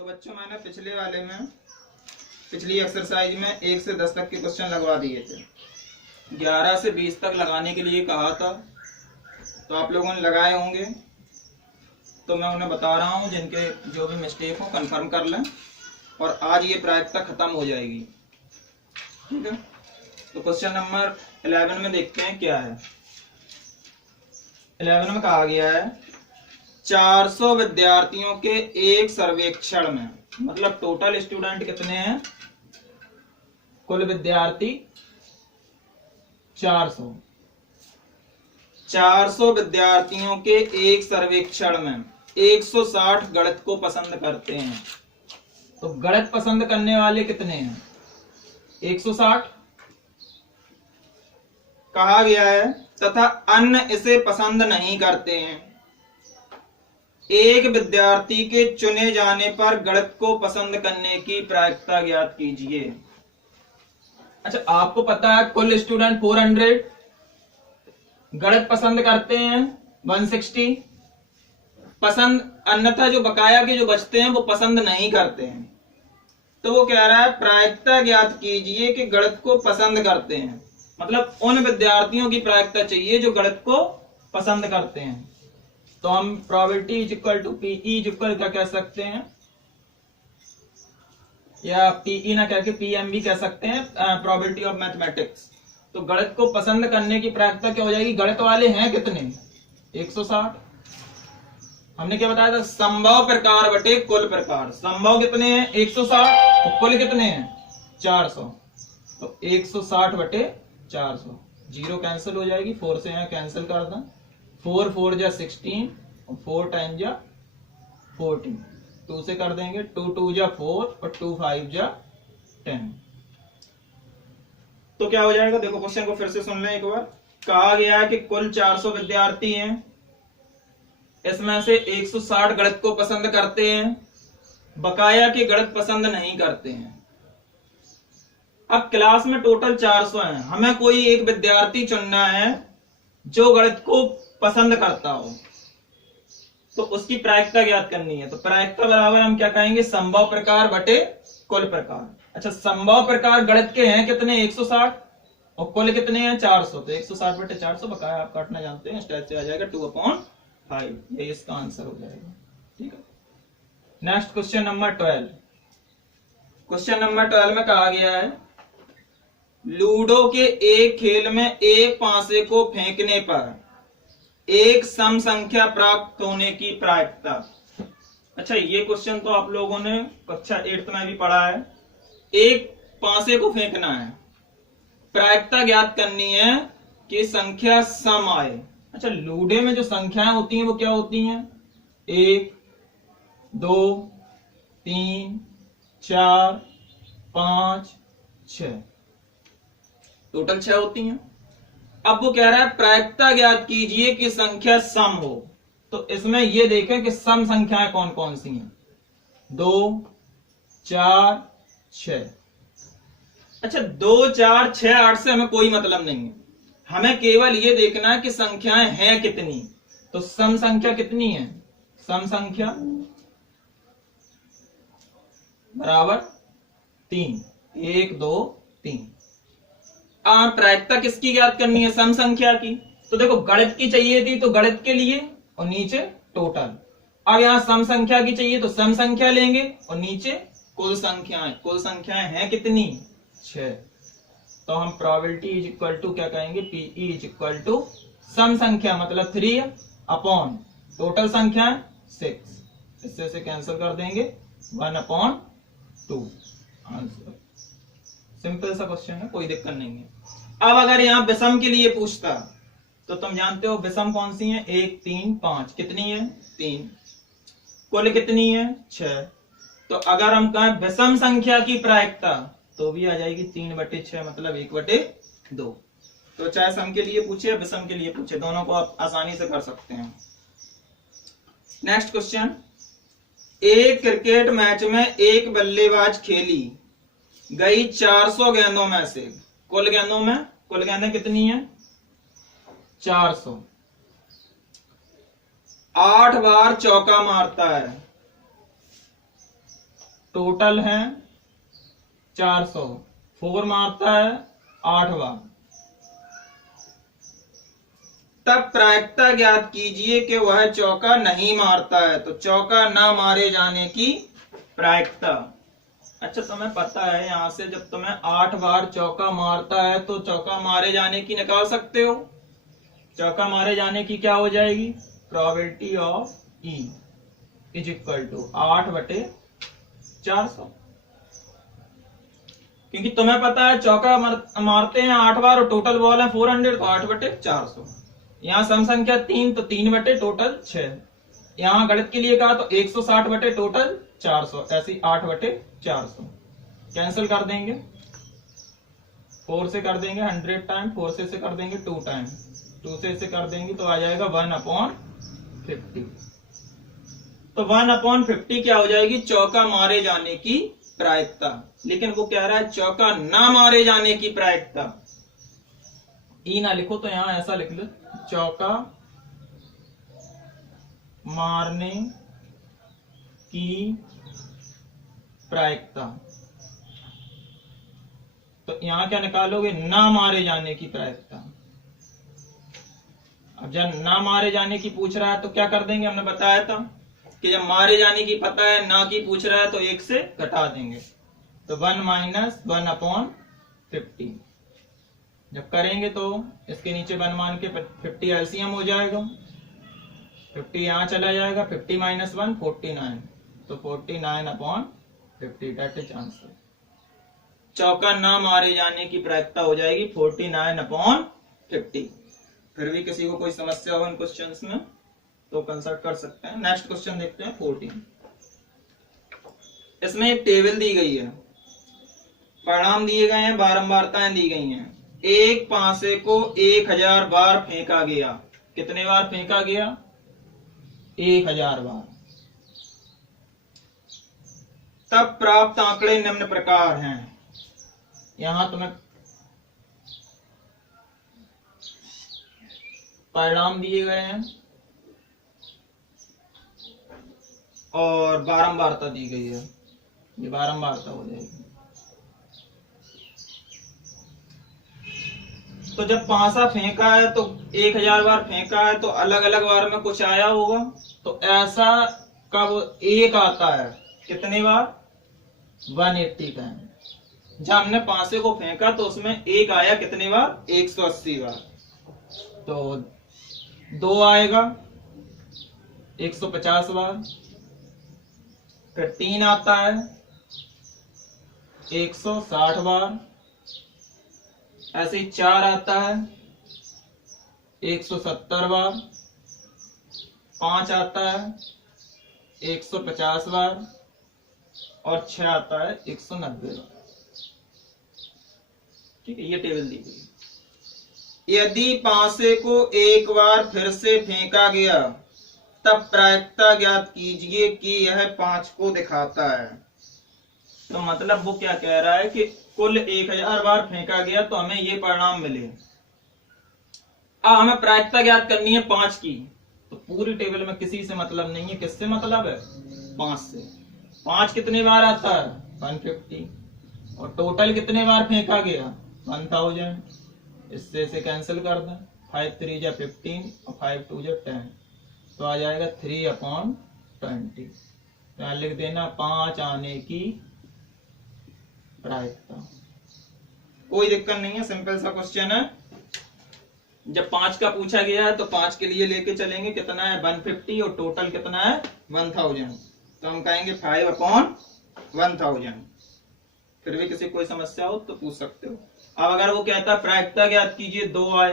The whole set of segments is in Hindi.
तो बच्चों मैंने पिछली एक्सरसाइज में 1 से 10 तक के क्वेश्चन लगवा दिए थे। 11 से 20 तक लगाने के लिए कहा था, तो आप लोगों ने लगाए होंगे। तो मैं उन्हें बता रहा हूँ, जिनके जो भी मिस्टेक हो कंफर्म कर लें और आज ये प्रायिकता खत्म हो जाएगी। ठीक है, तो क्वेश्चन नंबर 11 में देखते हैं क्या है। 11 में कहा गया है 400 विद्यार्थियों के एक सर्वेक्षण में, मतलब टोटल स्टूडेंट कितने हैं, कुल विद्यार्थी 400 विद्यार्थियों के एक सर्वेक्षण में 160 गणित को पसंद करते हैं। तो गणित पसंद करने वाले कितने हैं, 160। कहा गया है तथा अन्य इसे पसंद नहीं करते हैं। एक विद्यार्थी के चुने जाने पर गणित को पसंद करने की प्रायिकता ज्ञात कीजिए। अच्छा, आपको पता है कुल स्टूडेंट 400, गणित पसंद करते हैं 160, पसंद अन्यथा जो बकाया के जो बचते हैं वो पसंद नहीं करते हैं। तो वो कह रहा है प्रायिकता ज्ञात कीजिए कि गणित को पसंद करते हैं, मतलब उन विद्यार्थियों की प्रायिकता चाहिए जो गणित को पसंद करते हैं। तो हम probability is equal to P E is equal क्या कह सकते हैं, या पीई ना कह के पीएम भी कह सकते हैं, प्रोबेबिलिटी ऑफ मैथमेटिक्स। तो गणित को पसंद करने की प्रायिकता क्या हो जाएगी, गणित वाले हैं कितने, 160। हमने क्या बताया था, संभव प्रकार बटे कुल प्रकार। संभव कितने हैं 160 और कुल कितने हैं 400। तो 160 बटे 400, 0 कैंसिल हो जाएगी, 4 से यहाँ कैंसिल कर दें, 4 4 जा 16 और 4 टाइम जा 14, 2 से कर देंगे, 2 2 जा 4 और 2 5 जा 10। तो क्या हो जाएगा, देखो क्वेश्चन को फिर से सुन लें एक बार। कहा गया है कि कुल 400 विद्यार्थी हैं, इसमें से 160 गणित को पसंद करते हैं, बकाया के गणित पसंद नहीं करते हैं। अब क्लास में टोटल 400 हैं, हमें कोई एक विद्यार्थी चुनना है जो गणित को पसंद करता हो, तो उसकी प्रायिकता ज्ञात करनी है। तो प्रायिकता बराबर हम क्या कहेंगे, संभव प्रकार बटे कुल प्रकार। अच्छा, संभव प्रकार गणित के हैं कितने 160 और कुल कितने हैं 400, तो 160 बटे 400, बकाया आप काटना जानते हैं, स्टेप से आ जाएगा 2/5, ये इसका आंसर हो जाएगा। ठीक है, next question number 12। Question number 12 में कहा गया है लूडो के एक खेल में एक पासे को फेंकने पर एक सम संख्या प्राप्त होने की प्रायिकता। अच्छा, ये क्वेश्चन तो आप लोगों ने कक्षा 8 में भी पढ़ा है। एक पासे को फेंकना है, प्रायिकता ज्ञात करनी है कि संख्या सम आए। अच्छा, लूडो में जो संख्याएं होती हैं वो क्या होती हैं, 1 2 3 4 5 6, टोटल 6 होती हैं। अब वो कह रहा है प्रायिकता ज्ञात कीजिए कि संख्या सम हो। तो इसमें ये देखें कि सम संख्याएं कौन कौन सी हैं, 2 4 6। अच्छा, 2 4 6 8 से हमें कोई मतलब नहीं है, हमें केवल ये देखना है कि संख्याएं हैं कितनी। तो सम संख्या कितनी है, सम संख्या बराबर 3, 1 2 3। प्रायिकता किसकी ज्ञात करनी है, सम संख्या की। तो देखो गणित की चाहिए थी तो गणित के लिए और नीचे टोटल। अब यहां सम संख्या की चाहिए तो सम संख्या लेंगे और नीचे कुल संख्याएं। कुल संख्याएं हैं कितनी 6। तो हम प्रोबेबिलिटी इज इक्वल टू क्या कहेंगे, PE is equal to some संख्या मतलब 3 अपॉन टोटल संख्या 6, इससे से कैंसिल कर देंगे 1/2 आंसर। सिंपल सा क्वेश्चन है, कोई दिक्कत नहीं है। अब अगर यहां विषम के लिए पूछता तो तुम जानते हो विषम कौन सी है, 1 3 5, कितनी है 3, कुल कितनी है 6। तो अगर हम कहें विषम संख्या की प्रायिकता तो भी आ जाएगी 3/6 मतलब 1/2। तो चाहे सम के लिए पूछे या विषम के लिए पूछे, दोनों को आप आसानी से कर सकते हैं। नेक्स्ट क्वेश्चन, एक क्रिकेट मैच में एक बल्लेबाज खेली गई 400 गेंदों में से, कुल गेंदें कितनी है 400, 8 बार चौका मारता है टोटल है 400, 4 मारता है 8 बार। तब प्रायिकता ज्ञात कीजिए कि वह चौका नहीं मारता है। तो चौका ना मारे जाने की प्रायिकता। अच्छा, तुम्हें पता है यहां से जब तुम्हें 8 बार चौका मारता है तो चौका मारे जाने की निकाल सकते हो। चौका मारे जाने की क्या हो जाएगी? Probability of E is equal to 8/400। क्योंकि तुम्हें पता है चौका मारते हैं 8 बार और टोटल बॉल है 400, तो 8/400। यहाँ सम संख्या 3, तो 3 बटे टोटल 6। यहाँ गणित के लिए कहा तो 160 बटे टोटल 400, ऐसी 8/400 कैंसिल कर देंगे। 4 से कर देंगे 100 टाइम, 4 से कर देंगे 2 टाइम, 2 से कर देंगे तो आ जाएगा 1/50। तो 1/50 क्या हो जाएगी? चौका मारे जाने की प्रायिकता। लेकिन वो कह रहा है चौका ना मारे जाने की प्रायिकता। ई ना लिखो तो यहां ऐसा लिख लो, चौका मारने की प्रायिकता। तो यहां क्या निकालोगे? ना मारे जाने की प्रायिकता। अब जब ना मारे जाने की पूछ रहा है तो क्या कर देंगे? हमने बताया था कि जब मारे जाने की पता है, ना की पूछ रहा है तो 1 से घटा देंगे। तो 1 - 1/50 जब करेंगे तो इसके नीचे 1 मान के 50 एलसीएम हो जाएगा। 50 यहां चला जाएगा, 50 - 1 49, तो 49/50 डेट इज आंसर। चौका ना मारे जाने की प्रायिकता हो जाएगी 49/50। फिर भी किसी को कोई समस्या हो इन क्वेश्चंस में तो कंसल्ट कर सकते हैं। नेक्स्ट क्वेश्चन देखते हैं 14। इसमें एक टेबल दी गई है, परिणाम दिए गए हैं, बारंबारताएं दी गई हैं। एक पासे को 1000 बार फेंका गया। कितने बार फेंका गया? 1000 बार। तब प्राप्त आंकड़े निम्न प्रकार हैं। यहां तुम्हें परिणाम दिए गए हैं और बारंबारता दी गई है। ये बारंबारता हो जाएगी। तो जब पासा फेंका है तो 1000 बार फेंका है तो अलग अलग बार में कुछ आया होगा। तो ऐसा कब एक आता है? कितने बार? 180 टाइम। जब हमने पासे को फेंका तो उसमें एक आया कितने बार? 180 बार। तो 2 आएगा 150 बार। फिर 3 आता है 160 बार। ऐसे ही 4 आता है 170 बार। 5 आता है 150 बार और 6 आता है 190 बार। ठीक है, ये टेबल दी गई। यदि पासे को एक बार फिर से फेंका गया तब प्रायिकता ज्ञात कीजिए कि यह 5 को दिखाता है। तो मतलब वो क्या कह रहा है कि कुल 1000 बार फेंका गया तो हमें ये परिणाम मिले। अब हमें प्रायिकता ज्ञात करनी है 5 की। तो पूरी टेबल में किसी से मतलब नहीं है। किससे मतलब है? 5 से। 5 कितने बार आता है? 150। और टोटल कितने बार फेंका गया? 1000। इससे इसे कैंसिल कर दें। 5 3 जा 15 और 5 2 जा 10, तो आ जाएगा 3/20। तो लिख देना 5 आने की प्रायिकता। कोई दिक्कत नहीं है, सिंपल सा क्वेश्चन है। जब 5 का पूछा गया है तो 5 के लिए लेके चलेंगे। कितना है? 150 और टोटल कितना है? 1000। तो हम कहेंगे 5/1000। फिर भी किसी कोई समस्या हो तो पूछ सकते हो। अब अगर वो कहता है प्रायिकता ज्ञात कीजिए, 2 आए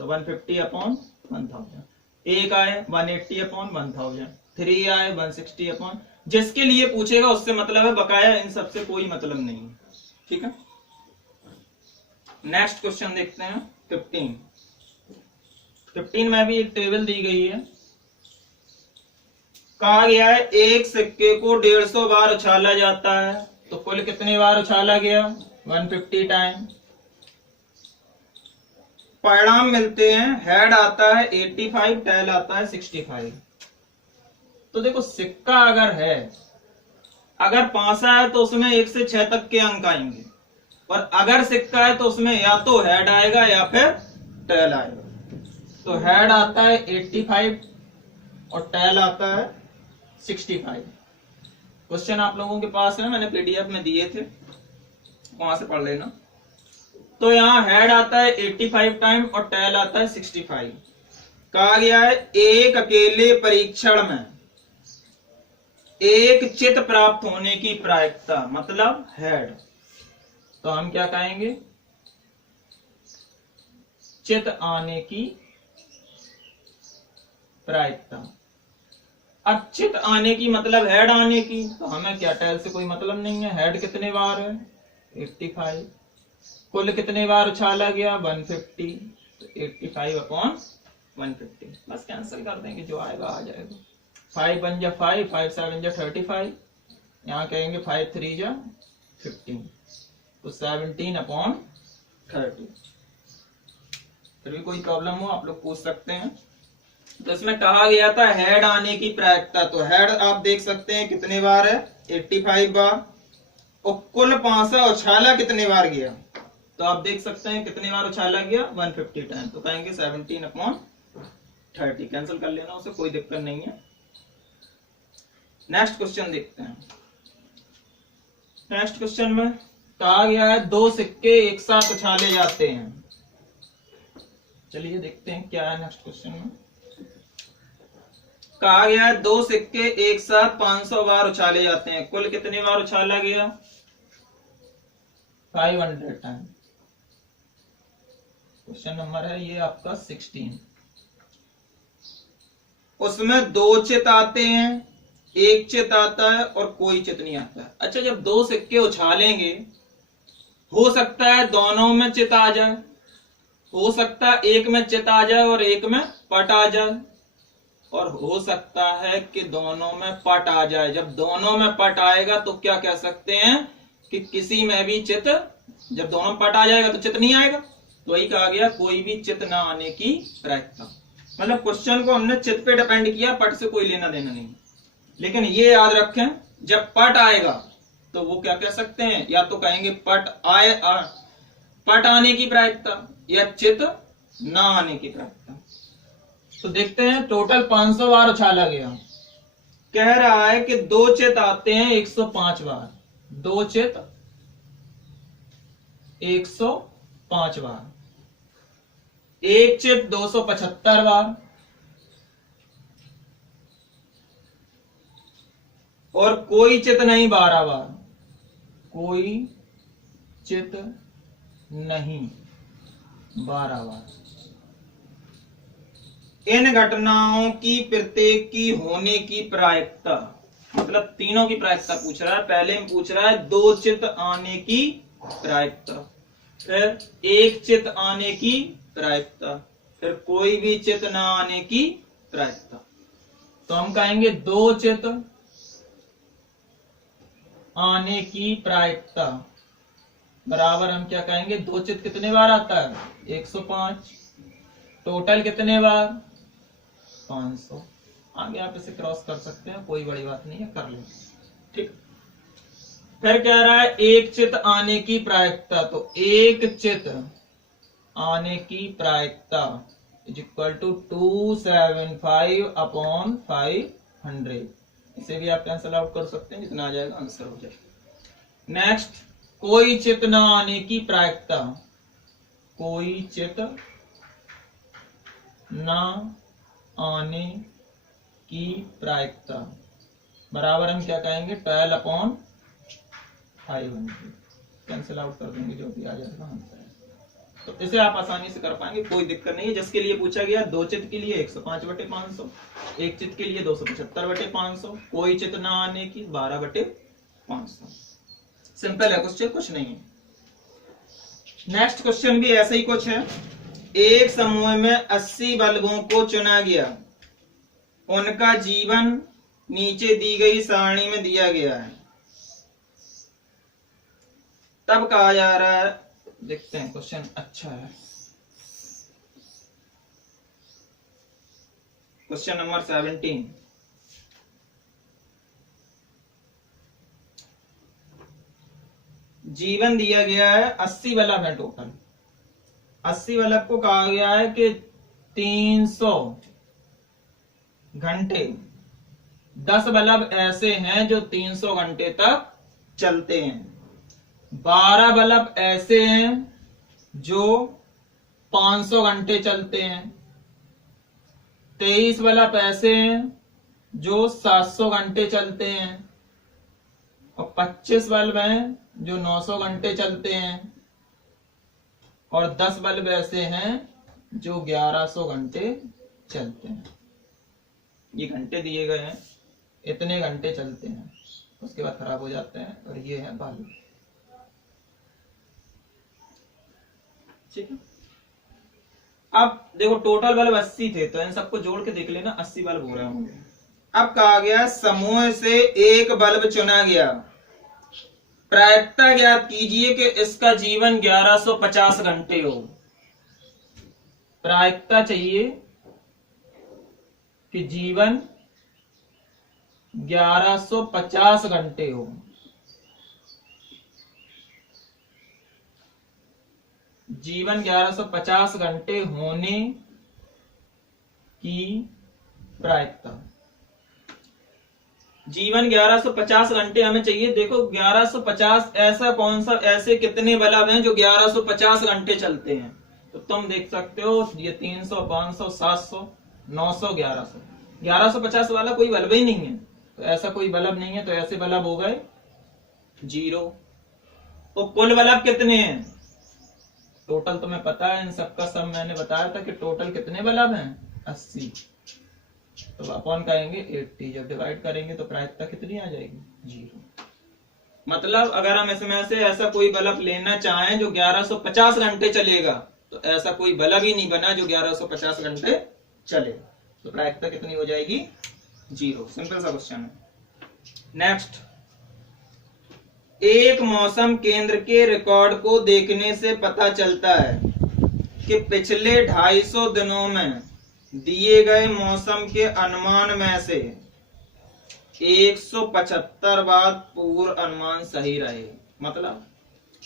तो 150/1000, 1 आए 180/1000, 3 आए 160 जिसके लिए पूछेगा उससे मतलब है, बकाया इन सबसे कोई मतलब नहीं है। ठीक है, नेक्स्ट क्वेश्चन देखते हैं 15 में भी एक टेबल दी गई है। कहा गया है एक सिक्के को 150 बार उछाला जाता है तो कुल कितनी बार उछाला गया? 150 टाइम। परिणाम मिलते हैं, हेड आता है 85, टेल आता है 65। तो देखो सिक्का अगर है, अगर पासा है तो उसमें 1 से 6 तक के अंक आएंगे, और अगर सिक्का है तो उसमें या तो हेड आएगा या फिर टेल आएगा। तो हेड आता है 85 और टेल आता है 65। क्वेश्चन आप लोगों के पास है, मैंने पीडीएफ में दिए थे, वहां से पढ़ लेना। तो यहाँ हेड आता है 85 टाइम और टेल आता है 65। कहा गया है एक अकेले परीक्षण में एक चित प्राप्त होने की प्रायिकता, मतलब हेड। तो हम क्या कहेंगे, चित आने की प्रायिकता। अब चित आने की मतलब हेड आने की, तो हमें क्या टेल से कोई मतलब नहीं है। हेड कितने बार है 85, कुल कितने बार उछाला गया 150, तो 85 अपॉन 150, बस कैंसिल कर देंगे, जो आएगा आ जाएगा। 5 1 जा 5, 5 7 जा 35, यहाँ कहेंगे 5 3 जा 15, तो 17 अपॉन 30। फिर भी कोई प्रॉब्लम हो आप लोग पूछ सकते हैं। तो इसमें कहा गया था हेड आने की प्रायिकता, तो हेड आप देख सकते हैं कितने बार है 85 बार, और कुल पासा उछाला कितने बार गया, तो आप देख सकते हैं कितने बार उछाला गया 150 टाइम, तो कहेंगे 17 अपॉन 30, कैंसिल कर लेना उसे, कोई दिक्कत नहीं है। नेक्स्ट क्वेश्चन देखते हैं। नेक्स्ट क्वेश्चन में कहा गया है दो सिक्के एक साथ उछाले जाते हैं। चलिए देखते हैं क्या है नेक्स्ट क्वेश्चन में। कहा गया है दो सिक्के एक साथ 500 बार उछाले जाते हैं, कुल कितने बार उछाला गया 500 टाइम। क्वेश्चन नंबर है ये आपका 16। उसमें दो चित आते हैं, एक चित आता है और कोई चित नहीं आता है। अच्छा, जब दो सिक्के उछालेंगे हो सकता है दोनों में चित आ जाए, हो सकता है एक में चित आ जाए और एक में पट आ जाए, और हो सकता है कि दोनों में पट आ जाए। जब दोनों में पट आएगा तो क्या कह सकते हैं कि किसी में भी चित, जब दोनों में पट आ जाएगा तो चित नहीं आएगा, तो वही कहा गया कोई भी चित ना आने की प्रायिकता। मतलब क्वेश्चन को हमने चित पे डिपेंड किया, पट से कोई लेना देना नहीं। लेकिन ये याद रखें जब पट आएगा तो वो क्या कह सकते हैं, या तो कहेंगे पट पट आने की प्रायिकता या चित ना आने की प्रायिकता। तो देखते हैं टोटल 500 बार उछाला गया, कह रहा है कि दो चित आते हैं 105 बार, दो चित 105 बार, एक चित 275 बार, और कोई चित नहीं 12 बार, कोई चित नहीं 12 बार। इन घटनाओं की प्रत्येक की होने की प्रायिकता, मतलब तीनों की प्रायिकता पूछ रहा है। पहले में पूछ रहा है दो चित आने की प्रायिकता, फिर एक चित आने की प्रायिकता, फिर कोई भी चित ना आने की प्रायिकता। तो हम कहेंगे दो चित आने की प्रायिकता बराबर हम क्या कहेंगे, दो चित कितने बार आता है 105, टोटल कितने बार 500। आगे आप इसे क्रॉस कर सकते हैं, कोई बड़ी बात नहीं है, कर लें। ठीक, फिर कह रहा है एक चित आने की प्रायिकता, तो एक चित आने की प्रायिकता इज इक्वल टू 275 अपॉन 500। इसे भी आप कैंसल आउट कर सकते हैं, जितना आ जाएगा आंसर हो जाएगा। नेक्स्ट, कोई चित न आने की प्रायिकता, कोई चित न आने की प्रायिकता बराबर हम क्या कहेंगे 12 अपॉन 500, कैंसिल आउट कर देंगे, जो भी आ जाएगा आंसर है। तो इसे आप आसानी से कर पाएंगे, कोई दिक्कत नहीं है। जिसके लिए पूछा गया दो चित के लिए 105/500, एक चित के लिए 275/500, कोई चित ना आने की 12/500। सिंपल है क्वेश्चन, कुछ नहीं है। नेक्स्ट क्वेश्चन भी ऐसा ही कुछ है। एक समूह में 80 बल्बों को चुना गया, उनका जीवन नीचे दी गई सारणी में दिया गया है। तब कहा जा रहा है, देखते हैं क्वेश्चन अच्छा है। क्वेश्चन नंबर 17, जीवन दिया गया है 80 बल्ब है टोटल। 80 बल्ब को कहा गया है कि 300 घंटे 10 बल्ब ऐसे हैं जो 300 घंटे तक चलते हैं। 12 बल्ब ऐसे हैं जो 500 घंटे चलते हैं। 23 बल्ब ऐसे हैं जो 700 घंटे चलते हैं और 25 बल्ब हैं जो 900 घंटे चलते हैं और 10 बल्ब ऐसे हैं जो 1100 घंटे चलते हैं। ये घंटे दिए गए हैं, इतने घंटे चलते हैं, उसके बाद खराब हो जाते हैं और ये है बल्ब। ठीक है, अब देखो टोटल बल्ब 80 थे तो इन सबको जोड़ के देख लेना 80 बल्ब हो रहे होंगे। अब कहा गया समूह से एक बल्ब चुना गया, प्रायिकता ज्ञात कीजिए कि इसका जीवन 1150 घंटे हो। प्रायिकता चाहिए कि जीवन 1150 घंटे हो। जीवन 1150 घंटे होने की प्रायिकता। जीवन 1150 घंटे हमें चाहिए। देखो 1150 ऐसा कौन सा, ऐसे कितने बल्ब हैं जो 1150 घंटे चलते हैं? तो तुम देख सकते हो ये 300, 500, 700, 900, 1100। 1150 वाला कोई बल्ब ही नहीं है, तो ऐसा कोई बल्ब नहीं है, तो ऐसे बल्ब हो गए 0। तो कुल बल्ब कितने हैं? टोटल तुम्हें पता है, इन सबका सम मैंने बताया था कि टोटल कितने बल्ब हैं 80। तो अपॉन करेंगे 80, जब डिवाइड करेंगे तो प्रायिकता कितनी आ जाएगी 0। मतलब अगर हम इसमें से ऐसा कोई बल्ब लेना चाहें जो 1150 घंटे चलेगा, तो ऐसा कोई बल्ब ही नहीं बना जो 1150 घंटे चले, तो प्रायिकता कितनी हो जाएगी 0। सिंपल सा क्वेश्चन है। नेक्स्ट, एक मौसम केंद्र के रिकॉर्ड को देखने से पता चलता है कि पिछले 250 दिनों में दिए गए मौसम के अनुमान में से 175 बार पूर्व अनुमान सही रहे। मतलब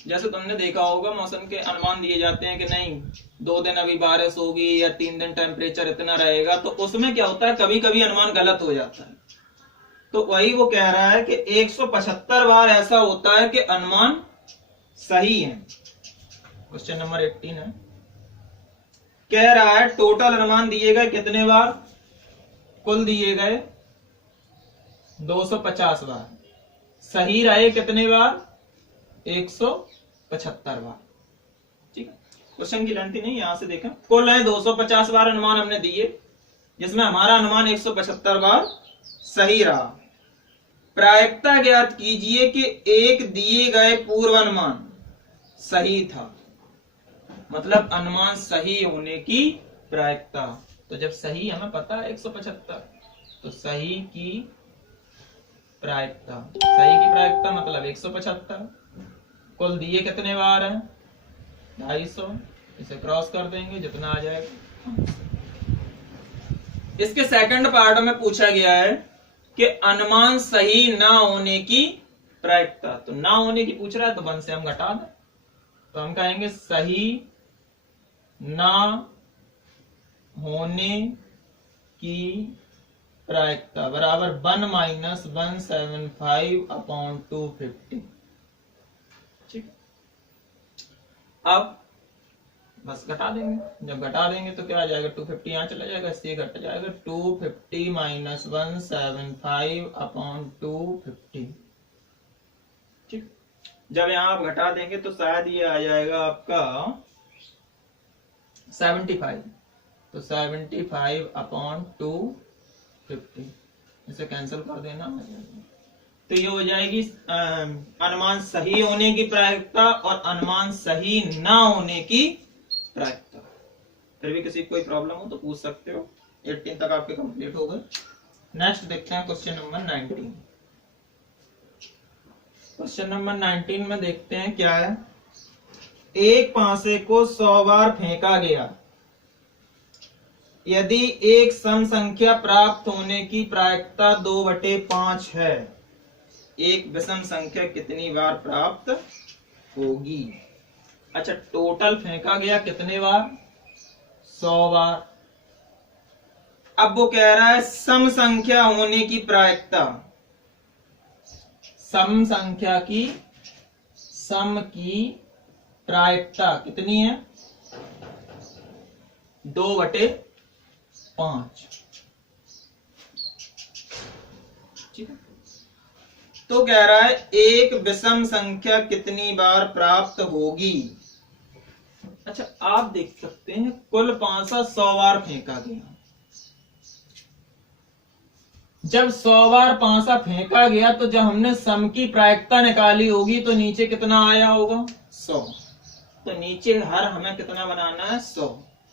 जैसे तुमने देखा होगा मौसम के अनुमान दिए जाते हैं कि नहीं 2 दिन अभी बारिश होगी या 3 दिन टेम्परेचर इतना रहेगा, तो उसमें क्या होता है कभी कभी अनुमान गलत हो जाता है। तो वही वो कह रहा है कि 175 बार ऐसा होता है कि अनुमान सही है। क्वेश्चन नंबर 18 है, कह रहा है टोटल अनुमान दिए गए कितने बार? कुल दिए गए 250 बार, सही रहे कितने बार? 175 बार। ठीक है, क्वेश्चन की लेंथ नहीं, यहां से देखें। कुल है 250 बार अनुमान हमने दिए, जिसमें हमारा अनुमान 175 बार सही रहा। प्रायिकता ज्ञात कीजिए कि एक दिए गए पूर्वानुमान सही था। मतलब अनुमान सही होने की प्रायिकता, तो जब सही हमें पता है 175, तो सही की प्रायिकता, सही की प्रायिकता मतलब 175। कुल दिए कितने बार हैं 250, इसे क्रॉस कर देंगे जितना आ जाएगा। इसके सेकंड पार्ट में पूछा गया है कि अनुमान सही ना होने की प्रायिकता। तो ना होने की पूछ रहा है तो 1 से हम घटा दें, तो हम कहेंगे सही ना होने की प्रायिकता बराबर 1 माइनस 175 अपॉन 250। ठीक, अब बस घटा देंगे। जब घटा देंगे तो क्या आ जाएगा 250 यहां चला जाएगा, इससे घट जाएगा 250 माइनस 175 अपॉन 250। ठीक, जब यहां आप घटा देंगे तो शायद ये आ जाएगा आपका 75, तो 75 अपॉन 250, इसे कैंसिल कर देना। तो ये हो जाएगी अनुमान सही होने की प्रायिकता और अनुमान सही ना होने की प्रायिकता। फिर भी किसी को कोई प्रॉब्लम हो तो पूछ सकते हो। 18 तक आपके कंप्लीट हो गए। नेक्स्ट देखते हैं क्वेश्चन नंबर 19। क्वेश्चन नंबर 19 में देखते हैं क्या है। एक पासे को 100 बार फेंका गया, यदि एक सम संख्या प्राप्त होने की प्रायिकता 2/5 है, एक विषम संख्या कितनी बार प्राप्त होगी। अच्छा, टोटल फेंका गया कितने बार? 100 बार। अब वो कह रहा है सम संख्या होने की प्रायिकता, सम संख्या की, सम की प्रायिकता कितनी है? 2/5। ठीक है, तो कह रहा है एक विषम संख्या कितनी बार प्राप्त होगी। अच्छा, आप देख सकते हैं कुल पांसा 100 बार फेंका गया। जब 100 बार पांसा फेंका गया तो जब हमने सम की प्रायिकता निकाली होगी तो नीचे कितना आया होगा? 100। तो नीचे हर हमें कितना बनाना है? 100।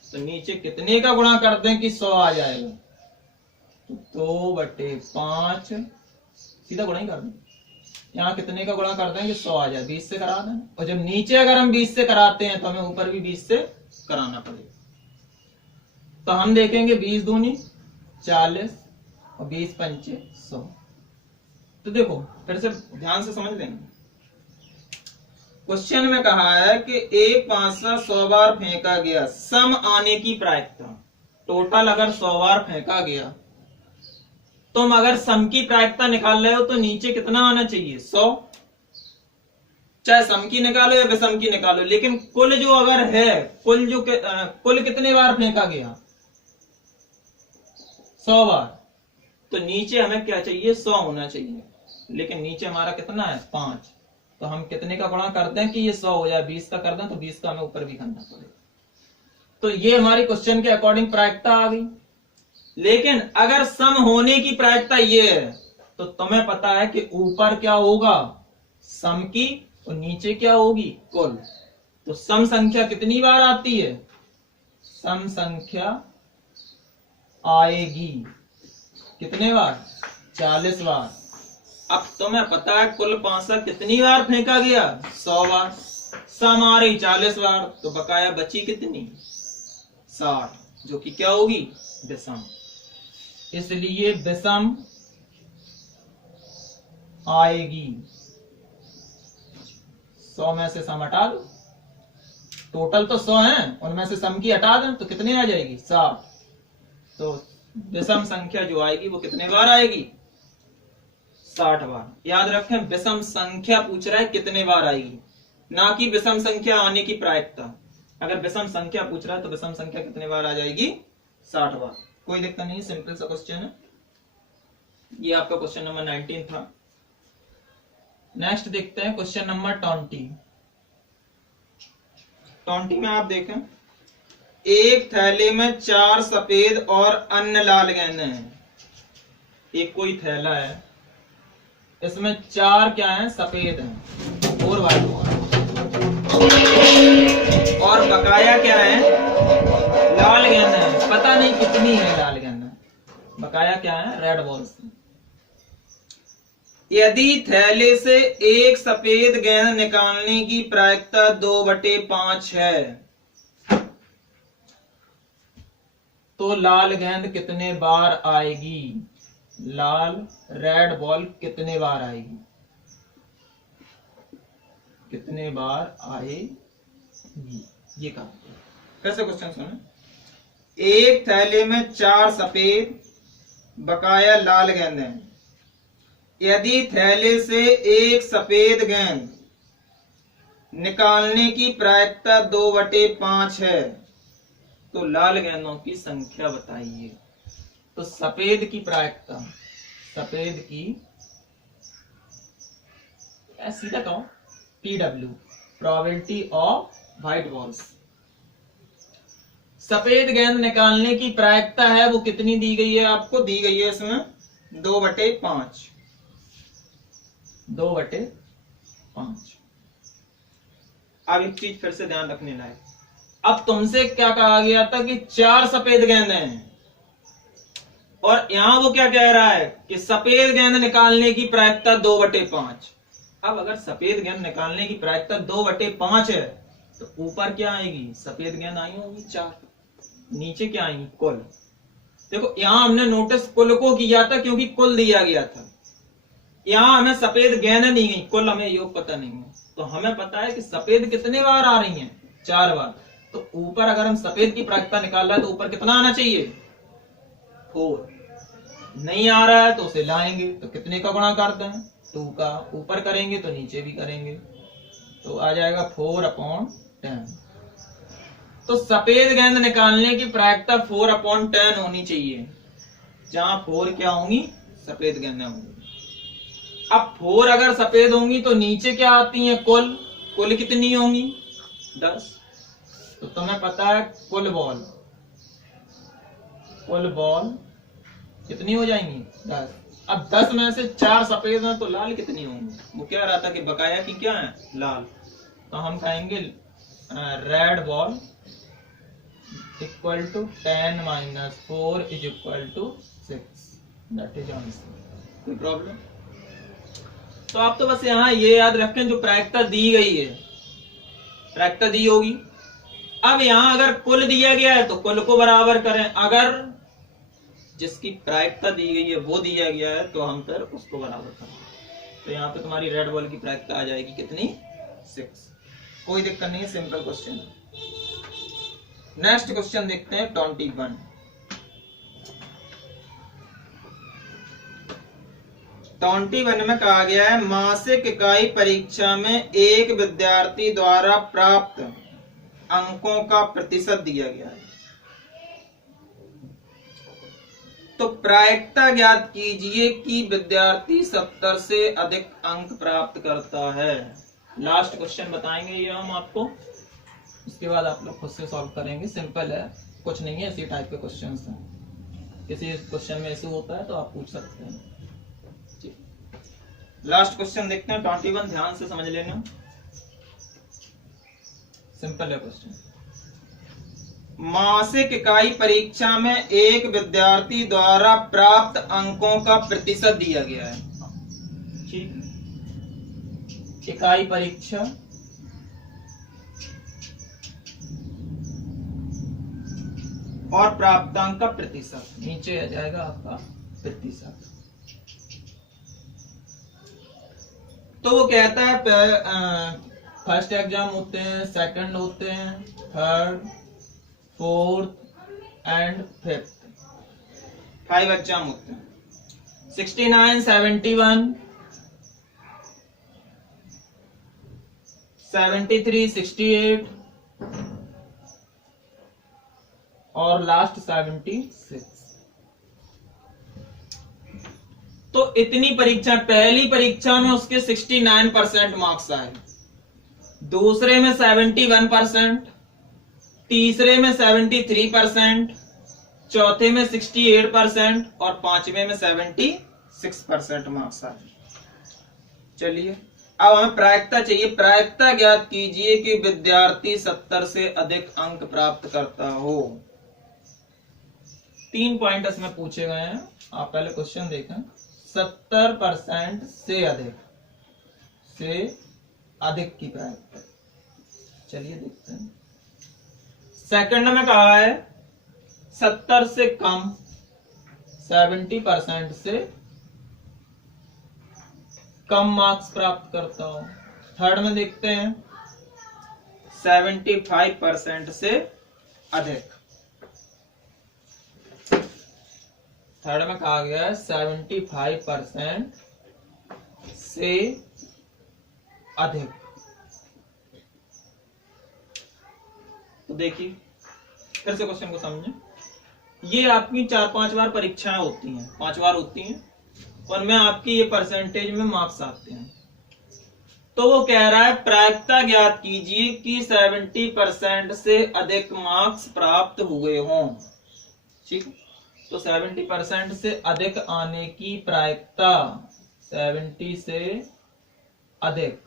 तो नीचे कितने का गुणा कर दें कि 100 आ जाएगा? 2/5 सीधा गुणा ही कर दें। यहाँ कितने का गुणा कर दें कि 100 आ जाए? 20 से करा दें। और जब नीचे अगर हम 20 से कराते हैं तो हमें ऊपर भी 20 से कराना पड़ेगा। तो हम देखेंगे 20 दूनी 40 और 20 पंचे 100। तो देखो फिर से ध्यान से समझ लेंगे। क्वेश्चन में कहा है कि एक पांसा 100 बार फेंका गया, सम आने की प्रायिकता। टोटल अगर 100 बार फेंका गया, तुम अगर सम की प्रायिकता निकाल रहे हो तो नीचे कितना आना चाहिए? 100। चाहे सम की निकालो या विषम की निकालो, लेकिन कुल जो अगर है, कुल कितने बार फेंका गया? 100 बार। तो नीचे हमें क्या चाहिए? 100 होना चाहिए। लेकिन नीचे हमारा कितना है? 5। तो हम कितने का गुणा कर दें कि ये 100 हो जाए? 20 का कर दें तो 20 का हमें ऊपर भी करना पड़ेगा। तो ये हमारी क्वेश्चन के अकॉर्डिंग प्रायिकता आ गई। लेकिन अगर सम होने की प्रायिकता ये है तो तुम्हें पता है कि ऊपर क्या होगा? सम की, और नीचे क्या होगी? कुल। तो सम संख्या कितनी बार आती है? सम संख्या आएगी कितने बार? 40 बार। अब तुम्हें पता है कुल पांसा कितनी बार फेंका गया? 100 बार। सम आ रही 40 बार, तो बकाया बची कितनी? 60, जो कि क्या होगी? विषम। इसलिए विषम आएगी। 100 में से सम हटा दो। टोटल तो 100 है, उनमें से सम की हटा दें तो कितने आ जाएगी? 60। तो विषम संख्या जो आएगी वो कितने बार आएगी? 60 बार। याद रखें, विषम संख्या पूछ रहा है कितने बार आएगी, ना कि विषम संख्या आने की प्रायिकता। अगर विषम संख्या पूछ रहा है तो विषम संख्या कितने बार आ जाएगी? 60 बार। कोई दिक्कत नहीं, सिंपल सा क्वेश्चन है। ये आपका क्वेश्चन नंबर 19 था। नेक्स्ट देखते हैं क्वेश्चन नंबर 20। 20 में आप देखें, एक थैले में 4 सफेद और अन्य लाल गेंदें हैं। एक कोई थैला है, इसमें 4 क्या हैं? सफेद हैं और व्हाइट, और बकाया क्या है? लाल गेंदें हैं। पता नहीं कितनी है लाल गेंदें, बकाया क्या है? Red balls. यदि थैले से एक सफेद गेंद निकालने की प्रायिकता 2/5 है तो लाल गेंद कितने बार आएगी? लाल रेड बॉल कितने बार आएगी? कितने बार आएगी? ये कहा। कैसे क्वेश्चन सुने। एक थैले में 4 सफेद बकाया लाल गेंदें, यदि थैले से एक सफेद गेंद निकालने की प्रायिकता 2/5 है तो लाल गेंदों की संख्या बताइए। तो सफेद की प्रायिकता, सफेद की सीधा कहो PW, probability of white balls. सफेद गेंद निकालने की प्रायिकता है वो कितनी दी गई है? आपको दी गई है इसमें 2/5। 2/5। अब एक चीज फिर से ध्यान रखने लायक, अब तुमसे क्या कहा गया था कि 4 सफेद गेंदें हैं, और यहां वो क्या कह रहा है कि सफेद गेंद निकालने की प्रायिकता 2/5। अब अगर सफेद गेंद निकालने की प्रायिकता 2/5 है तो ऊपर क्या आएगी? सफेद गेंद आई होगी 4, नीचे क्या आएंगी? कुल। देखो यहां हमने नोटिस कुल को किया था क्योंकि कुल दिया गया था। यहां हमें सफेद गेंद नहीं गई, कुल हमें योग पता नहीं है। तो हमें पता है कि सफेद कितने बार आ रही हैं, 4 बार। तो ऊपर अगर हम सफेद की प्रायिकता निकाल रहे हैं तो ऊपर कितना आना चाहिए, 4। नहीं आ रहा है तो उसे लाएंगे, तो कितने का गुणा करते हैं, 2 का। ऊपर करेंगे तो नीचे भी करेंगे, तो आ जाएगा 4/10। तो सफेद गेंद निकालने की प्रायिकता 4/10 होनी चाहिए, जहां 4 क्या होंगी, सफेद गेंदें होंगी। अब 4 अगर सफेद होंगी तो नीचे क्या आती हैं, कुल कितनी होंगी, 10। तो तुम्हें पता है कुल बॉल कितनी हो जाएंगी, 10। अब 10 में से 4 सफेद हैं तो लाल कितनी होंगी, वो कह रहा था कि बकाया की क्या है, लाल। तो हम कहेंगे red ball equal to 10 - 4 is equal to 6। That is answer. कोई प्रॉब्लम? तो आप तो बस यहाँ ये याद रखें, जो प्रायिकता दी गई है, प्रायिकता दी होगी। अब यहाँ अगर कुल दिया गया है तो कुल को बराबर करें, अगर जिसकी प्रायिकता दी गई है वो दिया गया है तो हम फिर उसको बराबर करें। तो यहाँ पे तुम्हारी रेड बॉल की प्रायिकता आ जाएगी कितनी, 6। कोई दिक्कत नहीं है, सिंपल क्वेश्चन। नेक्स्ट क्वेश्चन देखते हैं 21। 21 में कहा गया है, मासिक इकाई परीक्षा में एक विद्यार्थी द्वारा प्राप्त अंकों का प्रतिशत दिया गया है। तो प्रायिकता ज्ञात कीजिए कि विद्यार्थी 70 से अधिक अंक प्राप्त करता है। लास्ट क्वेश्चन बताएंगे ये हम आपको, उसके बाद आप लोग खुद से सॉल्व करेंगे। सिंपल है, कुछ नहीं है, इसी टाइप के क्वेश्चंस हैं। किसी क्वेश्चन में ऐसे होता है तो आप पूछ सकते हैं। लास्ट क्वेश्चन देखते हैं 21, ध्यान से समझ लेना, सिंपल है क्वेश्चन। मासिक इकाई परीक्षा में एक विद्यार्थी द्वारा प्राप्त अंकों का प्रतिशत दिया गया है। ठीक, इकाई परीक्षा और प्राप्तांक का प्रतिशत, नीचे आ जाएगा आपका प्रतिशत। तो वो कहता है फर्स्ट एग्जाम होते हैं, सेकंड होते हैं, third, fourth and fifth, 5 exam होते हैं। 69, 71, 73, 68 और लास्ट 76। तो इतनी परीक्षा, पहली परीक्षा में उसके 69% मार्क्स आए, दूसरे में 71%, तीसरे में 73%, चौथे में 68% और पांचवे में 76% मार्क्स आए। चलिए अब हमें प्रायिकता चाहिए। प्रायिकता ज्ञात कीजिए कि विद्यार्थी 70 से अधिक अंक प्राप्त करता हो। 3 पॉइंट इसमें पूछे गए हैं, आप पहले क्वेश्चन देखें। 70% से अधिक की प्रायिकता, चलिए देखते हैं। सेकंड में कहा है 70 से कम, 70% से कम मार्क्स प्राप्त करता हो। थर्ड में देखते हैं 75% से अधिक। थर्ड में कहा गया है 75% से अधिक। तो देखिए फिर से क्वेश्चन को समझें। ये आपकी 4-5 बार परीक्षाएं होती हैं, 5 बार होती हैं, और में आपकी ये परसेंटेज में मार्क्स आते हैं। तो वो कह रहा है प्रायिकता ज्ञात कीजिए कि 70% से अधिक मार्क्स प्राप्त हुए हों। ठीक, तो 70% से अधिक आने की प्रायिकता, 70 से अधिक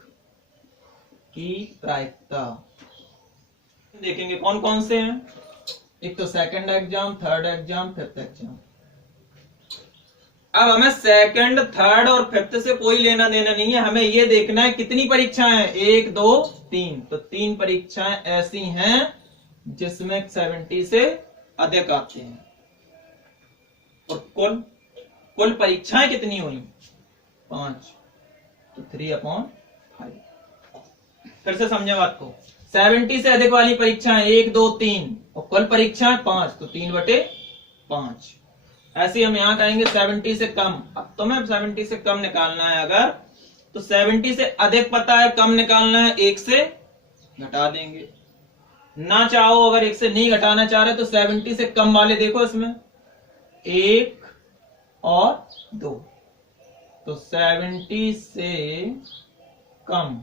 की प्रायिकता देखेंगे कौन कौन से हैं। एक तो second exam, third exam, fifth exam. अब हमें सेकंड, थर्ड और फिफ्थ से कोई लेना देना नहीं है, हमें यह देखना है कितनी परीक्षाएं हैं, 1, 2, 3। तो 3 परीक्षाएं ऐसी हैं जिसमें 70 से अधिक आते हैं। और कुल परीक्षाएं कितनी हुई, 5, तो 3/5। फिर से समझे बात को। 70 से अधिक वाली परीक्षाएं 1, 2, 3 और कुल परीक्षाएं 5, तो 3/5। ऐसे हम यहाँ कहेंगे 70 से कम। अब तुम्हें 70 से कम निकालना है अगर, तो 70 से अधिक पता है, कम निकालना है, 1 से घटा देंगे। ना चाहो अगर 1 से नहीं घटाना चाह रहे तो 70 से कम वाले देखो इसमें 1 और 2, तो 70 से कम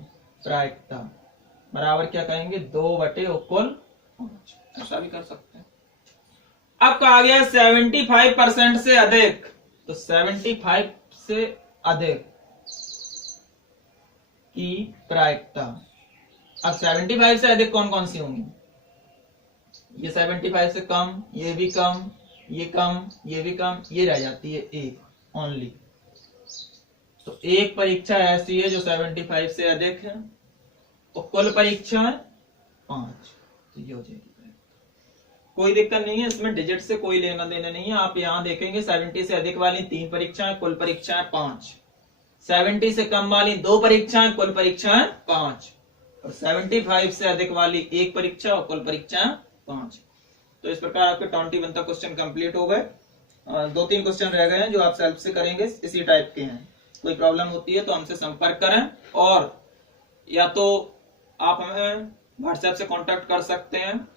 प्रायिकता बराबर क्या कहेंगे 2/5। ऐसा भी कर सकते हैं। अब कहा गया 75% से अधिक, तो 75 से अधिक की प्रायिकता। अब 75 से अधिक कौन कौन सी होंगी? ये 75 से कम, ये भी कम, ये कम, ये भी कम, ये रह जाती है 1 ओनली। तो एक परीक्षा ऐसी है जो 75 से अधिक है और कुल परीक्षाएं 5, तो ये हो जाएगी। कोई दिक्कत नहीं है इसमें, डिजिट से कोई लेना देना नहीं है। आप यहां देखेंगे 70 से अधिक वाली 3 परीक्षाएं, कुल परीक्षाएं 5। 70 से कम वाली 2 परीक्षाएं, कुल परीक्षाएं 5। और 75 से अधिक वाली 1 परीक्षा और कुल परीक्षाएं 5। तो इस प्रकार आपके 21 तक क्वेश्चन कंप्लीट हो गए। 2-3 क्वेश्चन रह गए हैं जो आप सेल्फ से करेंगे, इसी टाइप के हैं। कोई प्रॉब्लम होती है तो हमसे संपर्क करें, और या तो आप हमें व्हाट्सएप से कांटेक्ट कर सकते हैं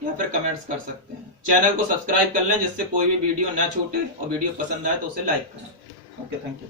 या फिर कमेंट्स कर सकते हैं। चैनल को सब्सक्राइब कर लें जिससे कोई भी वीडियो ना छूटे, और वीडियो पसंद आए तो उसे लाइक करें। Okay, thank you.